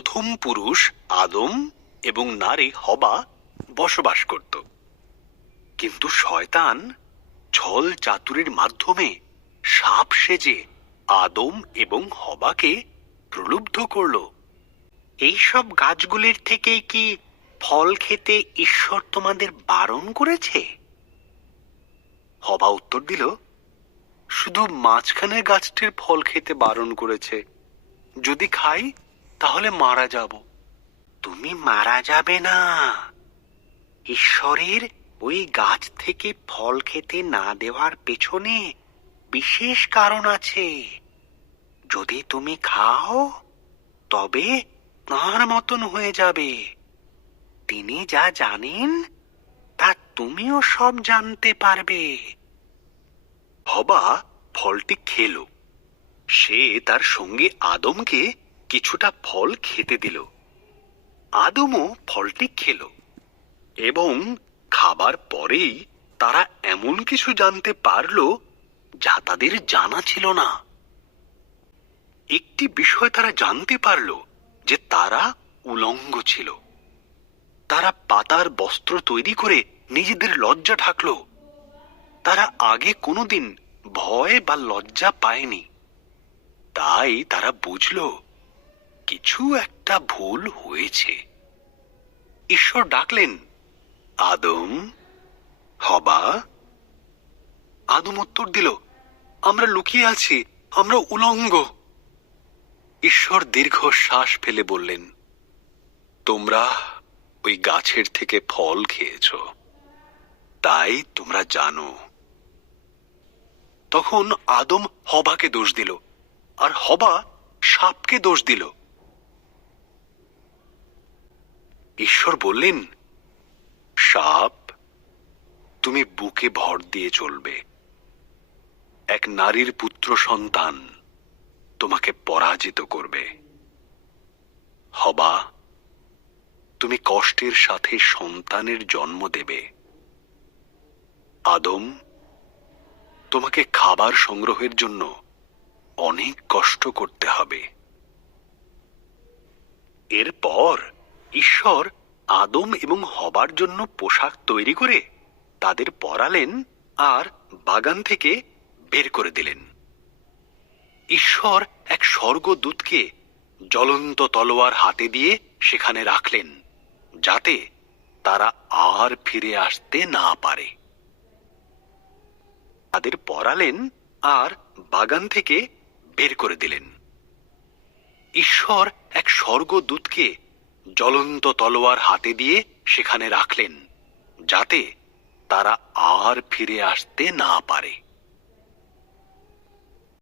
প্রথম পুরুষ আদম এবং নারী হবা বসবাস করত। কিন্তু শয়তান ছল চাতুরির মাধ্যমে সাপ সেজে আদম এবং হবাকে প্রলুব্ধ করল। এইসব গাছগুলির থেকে কি ফল খেতে ঈশ্বর তোমাদের বারণ করেছে? হবা উত্তর দিল, শুধু মাঝখানের গাছটির ফল খেতে বারণ করেছে। যদি খাই তাহলে মারা যাব। তুমি মারা যাবে না। ঈশ্বরের ওই গাছ থেকে ফল খেতে না দেওয়ার পেছনে বিশেষ কারণ আছে। যদি তুমি খাও তবে তাঁর মতন হয়ে যাবে। তিনি যা জানেন তা তুমিও সব জানতে পারবে। হবা ফলটি খেল। সে তার সঙ্গে আদমকে কিছুটা ফল খেতে দিল। আদমও ফলটি খেল এবং খাবার পরেই তারা এমন কিছু জানতে পারল যা তাদের জানা ছিল না। একটি বিষয় তারা জানতে পারল যে তারা উলঙ্গ ছিল। তারা পাতার বস্ত্র তৈরি করে নিজেদের লজ্জা ঢাকল। তারা আগে কোনোদিন ভয় বা লজ্জা পায়নি। তাই তারা বুঝল কিছু একটা ভুল হয়েছে। ঈশ্বর ডাকলেন, আদম, হবা। আদম উত্তর দিল, আমরা লুকিয়ে আছি, আমরা উলঙ্গ। ঈশ্বর দীর্ঘশ্বাস ফেলে বললেন, তোমরা ওই গাছের থেকে ফল খেয়েছ, তাই তোমরা জানো। তখন আদম হবাকে দোষ দিল, আর হবা সাপকে দোষ দিল। ঈশ্বর বললেন, সাপ, তুমি বুকে ভর দিয়ে চলবে। এক নারীর পুত্র সন্তান তোমাকে পরাজিত করবে। হবা, তুমি কষ্টের সাথে সন্তানের জন্ম দেবে। আদম, তোমাকে খাবার সংগ্রহের জন্য অনেক কষ্ট করতে হবে। এরপর ঈশ্বর আদম এবং হবার জন্য পোশাক তৈরি করে তাদের পরালেন আর বাগান থেকে বের করে দিলেন। ঈশ্বর এক স্বর্গদূতকে জ্বলন্ত তলোয়ার হাতে দিয়ে সেখানে রাখলেন, যাতে তারা আর ফিরে আসতে না পারে। তাদের পরালেন আর বাগান থেকে বের করে দিলেন। ঈশ্বর এক স্বর্গদূতকে জ্বলন্ত তলোয়ার হাতে দিয়ে সেখানে রাখলেন, যাতে তারা আর ফিরে আসতে না পারে।